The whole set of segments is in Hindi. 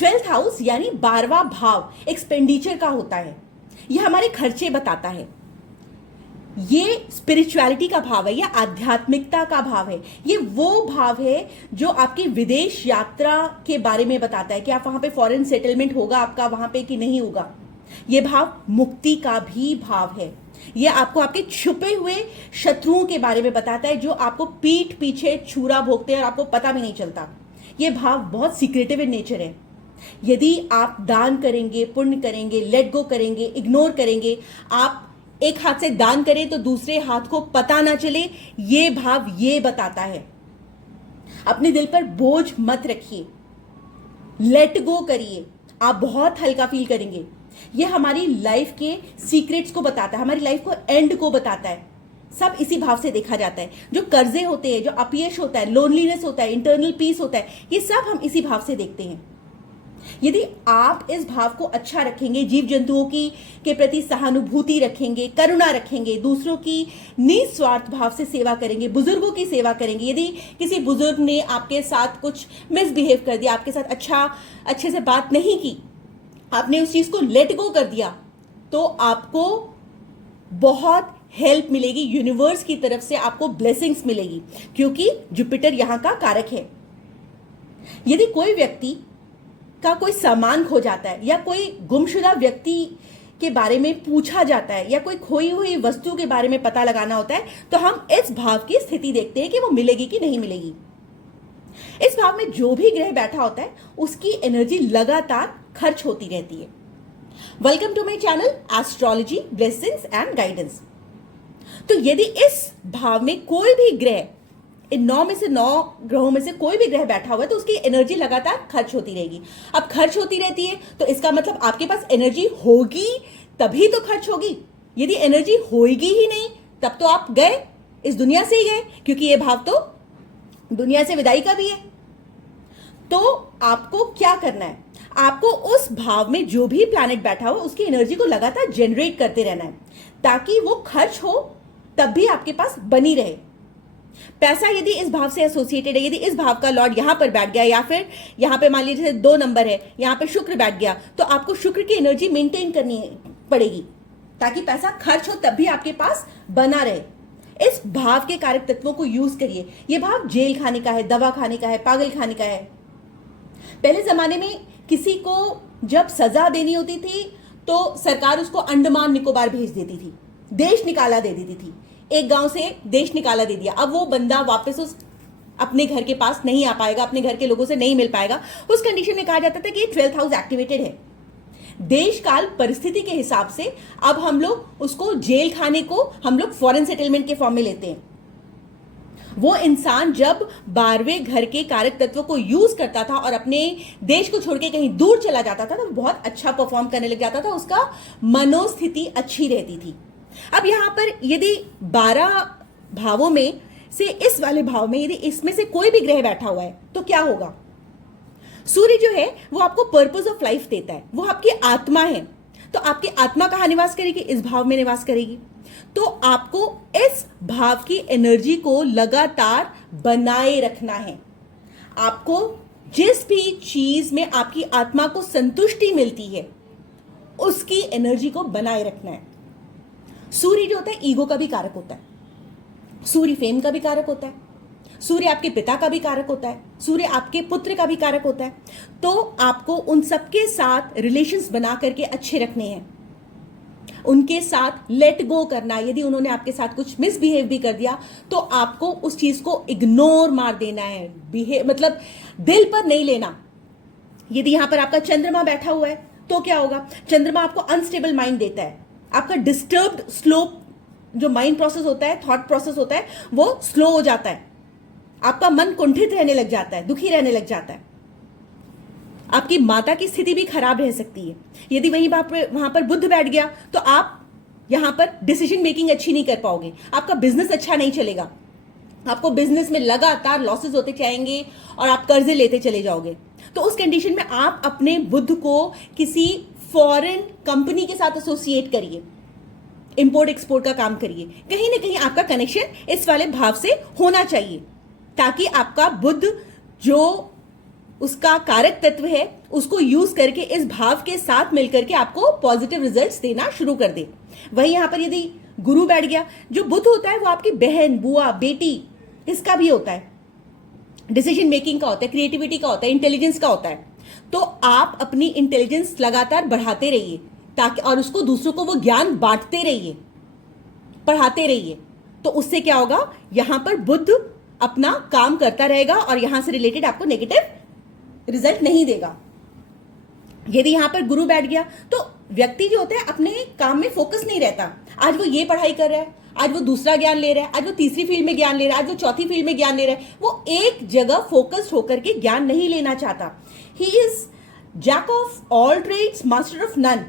12th हाउस यानी 12वां भाव एक्सपेंडिचर का होता है। यह हमारे खर्चे बताता है। ये स्पिरिचुअलिटी का भाव है, या आध्यात्मिकता का भाव है। ये वो भाव है जो आपकी विदेश यात्रा के बारे में बताता है कि आप वहां पे फॉरेन सेटलमेंट होगा आपका वहां पे कि नहीं होगा। ये भाव मुक्ति का भी भाव है। ये आपको आपके छुपे हुए शत्रुओं के बारे में बताता है जो आपको पीठ पीछे छुरा भोगते हैं और आपको पता भी नहीं चलता। ये भाव बहुत सीक्रेटिव इन नेचर है। यदि आप दान करेंगे, पुण्य करेंगे, लेट गो करेंगे, इग्नोर करेंगे, आप एक हाथ से दान करें तो दूसरे हाथ को पता ना चले, ये भाव ये बताता है। अपने दिल पर बोझ मत रखिए, लेट गो करिए, आप बहुत हल्का फील करेंगे। ये हमारी लाइफ के सीक्रेट्स को बताता है, हमारी लाइफ को एंड को बताता है। सब इसी भाव से देखा जाता है। जो कर्जे होते हैं, जो अपयश होता है, लोनलीनेस होता है, इंटरनल पीस होता है, ये सब हम इसी भाव से देखते हैं। यदि आप इस भाव को अच्छा रखेंगे, जीव जंतुओं की के प्रति सहानुभूति रखेंगे, करुणा रखेंगे, दूसरों की निस्वार्थ भाव से सेवा करेंगे, बुजुर्गों की सेवा करेंगे। यदि किसी बुजुर्ग ने आपके साथ कुछ मिसबिहेव कर दिया, आपके साथ अच्छे से बात नहीं की, आपने उस चीज को लेट गो कर दिया, तो आपको बहुत हेल्प मिलेगी, यूनिवर्स की तरफ से आपको ब्लेसिंग्स मिलेगी, क्योंकि जुपिटर यहां का कारक है। यदि कोई व्यक्ति का कोई सामान खो जाता है, या कोई गुमशुदा व्यक्ति के बारे में पूछा जाता है, या कोई खोई हुई वस्तु के बारे में पता लगाना होता है, तो हम इस भाव की स्थिति देखते हैं कि वो मिलेगी कि नहीं मिलेगी। इस भाव में जो भी ग्रह बैठा होता है उसकी एनर्जी लगातार खर्च होती रहती है। Welcome to my channel astrology blessings and guidance. तो यदि इस भाव में कोई भी ग्रह, इन 9 में से 9 ग्रहों में से कोई भी ग्रह बैठा हुआ है, तो उसकी एनर्जी लगातार खर्च होती रहेगी। अब खर्च होती रहती है तो इसका मतलब आपके पास एनर्जी होगी तभी तो खर्च होगी। यदि एनर्जी होगी ही नहीं तब तो आप गए, इस दुनिया से ही गए, क्योंकि यह भाव तो दुनिया से विदाई का भी है। तो आपको क्या करना है? आपको उस भाव में जो भी प्लैनेट बैठा हो उसकी एनर्जी को लगातार जनरेट करते रहना है, ताकि वो खर्च हो तब भी आपके पास बनी रहे। पैसा यदि इस भाव से एसोसिएटेड है, यदि इस भाव का लॉर्ड यहां पर बैठ गया, या फिर यहां पे मान लीजिए 2 नंबर है, यहां पे शुक्र बैठ गया, तो आपको शुक्र की एनर्जी मेंटेन करनी पड़ेगी ताकि पैसा खर्च हो तब भी आपके पास बना रहे। इस भाव के कारक तत्वों को यूज करिए। यह भाव जेल खाने का है, दवा खाने का है, पागल खाने का है। पहले जमाने में किसी को जब सजा देनी होती थी तो सरकार उसको अंडमान निकोबार भेज देती थी, देश निकाला दे देती थी। एक गांव से देश निकाला दे दिया, अब वो बंदा वापस उस अपने घर के पास नहीं आ पाएगा, अपने घर के लोगों से नहीं मिल पाएगा। उस कंडीशन में कहा जाता था कि 12th हाउस एक्टिवेटेड है। देश काल परिस्थिति के हिसाब से अब हम लोग उसको जेल खाने को हम लोग फॉरेन सेटलमेंट के फॉर्म में लेते हैं। वो इंसान जब 12वें घर के कारक तत्व को यूज करता था और अपने देश को छोड़ के कहीं दूर चला जाता था तो बहुत अच्छा परफॉर्म करने लग जाता था, उसका मनोस्थिति अच्छी रहती थी। अब यहां पर यदि 12 भावों में से इस वाले भाव में यदि इसमें से कोई भी ग्रह बैठा हुआ है तो क्या होगा? सूर्य जो है वो आपको पर्पस ऑफ लाइफ देता है, वो आपकी आत्मा है। तो आपकी आत्मा कहां निवास करेगी? इस भाव में निवास करेगी। तो आपको इस भाव की एनर्जी को लगातार बनाए रखना है। आपको जिस भी चीज में आपकी आत्मा को संतुष्टि मिलती है उसकी एनर्जी को बनाए रखना है। सूर्य जो होता है ईगो का भी कारक होता है, सूर्य फेम का भी कारक होता है, सूर्य आपके पिता का भी कारक होता है, सूर्य आपके पुत्र का भी कारक होता है। तो आपको उन सबके साथ रिलेशंस बना करके अच्छे रखने हैं, उनके साथ लेट गो करना। यदि उन्होंने आपके साथ कुछ मिसबिहेव भी कर दिया तो आपको उस चीज को इग्नोर मार देना है, मतलब दिल पर नहीं लेना। यदि यहां पर आपका चंद्रमा बैठा हुआ है तो क्या होगा? चंद्रमा आपको अनस्टेबल माइंड देता है, आपका डिस्टर्ब्ड स्लो जो माइंड प्रोसेस होता है, थॉट प्रोसेस होता है, वो स्लो हो जाता है। आपका मन कुंठित रहने लग जाता है, दुखी रहने लग जाता है। आपकी माता की स्थिति भी खराब रह सकती है। यदि वहां पर बुध बैठ गया तो आप यहां पर डिसीजन मेकिंग अच्छी नहीं कर पाओगे, आपका बिजनेस अच्छा नहीं चलेगा, आपको बिजनेस में लगातार लॉसेस होते जाएंगे और आप कर्जे लेते चले जाओगे। तो उस कंडीशन में आप अपने बुध को किसी फॉरेन कंपनी के साथ एसोसिएट करिए, इंपोर्ट एक्सपोर्ट का काम करिए। कहीं ना कहीं आपका कनेक्शन इस वाले भाव से होना चाहिए ताकि आपका बुध जो उसका कारक तत्व है, उसको यूज करके इस भाव के साथ मिलकर के आपको पॉजिटिव रिजल्ट्स देना शुरू कर दे। वही यहां पर यदि गुरु बैठ गया, जो बुध होता है वो आपकी बहन, बुआ, बेटी, इसका भी होता है, डिसीजन मेकिंग का होता है, क्रिएटिविटी का होता है, इंटेलिजेंस का होता है। तो आप अपनी इंटेलिजेंस लगातार बढ़ाते रहिए ताकि, और उसको दूसरों को वो ज्ञान बांटते रहिए, पढ़ाते रहिए। तो उससे क्या होगा, यहां पर बुध अपना काम करता रहेगा और यहां से रिलेटेड आपको नेगेटिव रिजल्ट नहीं देगा। यदि यहां पर गुरु बैठ गया तो व्यक्ति जो होता है अपने काम में फोकस नहीं रहता। आज वो ये पढ़ाई कर रहा है, आज वो दूसरा ज्ञान ले रहा है, आज वो तीसरी फील्ड में ज्ञान ले रहा है, आज वो चौथी फील्ड में ज्ञान ले रहा है। वो एक जगह फोकस्ड होकर के ज्ञान नहीं लेना चाहता। He is jack of all trades, master of none.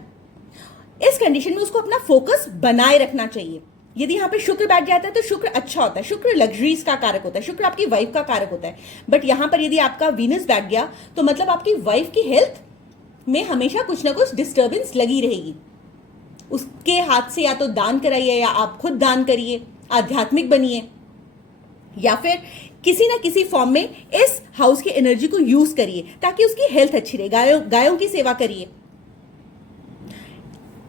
इस कंडीशन में उसको अपना फोकस बनाए रखना चाहिए। यदि यहां पे शुक्र बैठ जाता है तो शुक्र अच्छा होता है, शुक्र लग्जरीज का कारक होता है, शुक्र आपकी वाइफ का कारक होता है। बट यहां पर यदि आपका वीनस बैठ गया तो मतलब आपकी वाइफ की हेल्थ में हमेशा कुछ ना कुछ डिस्टर्बेंस लगी रहेगी। उसके हाथ से या तो दान कराइए या आप खुद दान करिए, आध्यात्मिक बनिए, या फिर किसी ना किसी फॉर्म में इस हाउस की एनर्जी को यूज करिए ताकि उसकी हेल्थ अच्छी रहे। गायों की सेवा करिए।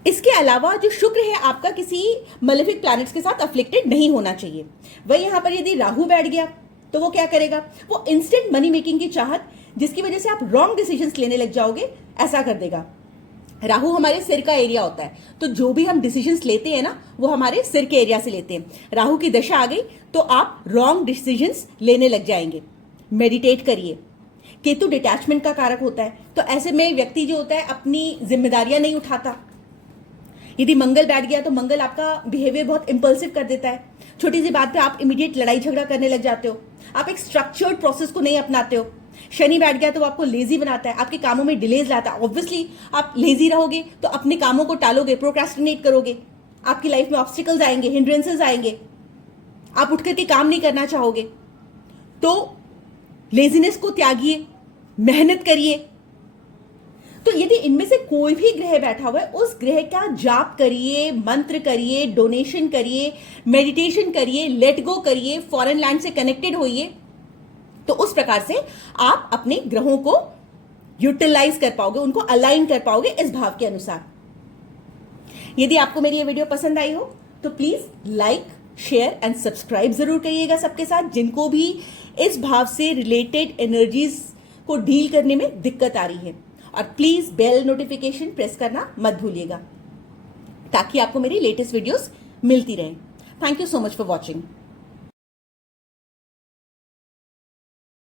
इसके अलावा जो शुक्र है आपका किसी मलेफिक प्लैनेट्स के साथ अफ्लिक्टेड नहीं होना चाहिए। वही यहां पर यदि राहु बैठ गया तो वो क्या करेगा, वो इंस्टेंट मनी मेकिंग की चाहत, जिसकी वजह से आप रॉन्ग डिसीजंस लेने लग जाओगे, ऐसा कर देगा। राहु हमारे सिर का एरिया होता है, तो जो भी हम डिसीजंस लेते हैं ना वो हमारे सिर के एरिया से लेते हैं। राहु की दशा आ गई तो आप रॉन्ग डिसीजंस लेने लग जाएंगे। मेडिटेट करिए। केतु डिटैचमेंट का कारक होता है, तो ऐसे में व्यक्ति जो होता है अपनी जिम्मेदारियां नहीं उठाता। यदि मंगल बैठ गया तो मंगल आपका बिहेवियर बहुत इंपल्सिव कर देता है। छोटी सी बात पे आप इमीडिएट लड़ाई झगड़ा करने लग जाते हो। आप एक स्ट्रक्चर्ड प्रोसेस को नहीं अपनाते हो। शनि बैठ गया तो वो आपको लेजी बनाता है, आपके कामों में डिलेज लाता है। ऑब्वियसली आप लेजी रहोगे तो अपने कामों को टालोगे, प्रोक्रेस्टिनेट करोगे, आपकी लाइफ में ऑब्स्टिकल्स आएंगे, हिंड्रेंसेस आएंगे, आप उठ करके काम नहीं करना चाहोगे। तो लेजीनेस को त्यागिए, मेहनत करिए। तो यदि इनमें से कोई भी ग्रह बैठा हुआ है, उस ग्रह का जाप करिए, मंत्र करिए, डोनेशन करिए, मेडिटेशन करिए, लेट गो करिए, फॉरेन लैंड से कनेक्टेड होइए। तो उस प्रकार से आप अपने ग्रहों को यूटिलाइज कर पाओगे, उनको अलाइन कर पाओगे इस भाव के अनुसार। यदि आपको मेरी ये वीडियो पसंद आई हो तो please like, share and subscribe जरूर करिएगा सबके साथ, जिनको भी इस भाव से रिलेटेड एनर्जीज को डील करने में दिक्कत आ रही है। और प्लीज बेल नोटिफिकेशन प्रेस करना मत भूलिएगा ताकि आपको मेरी लेटेस्ट वीडियोस मिलती रहे। Thank you so much for watching.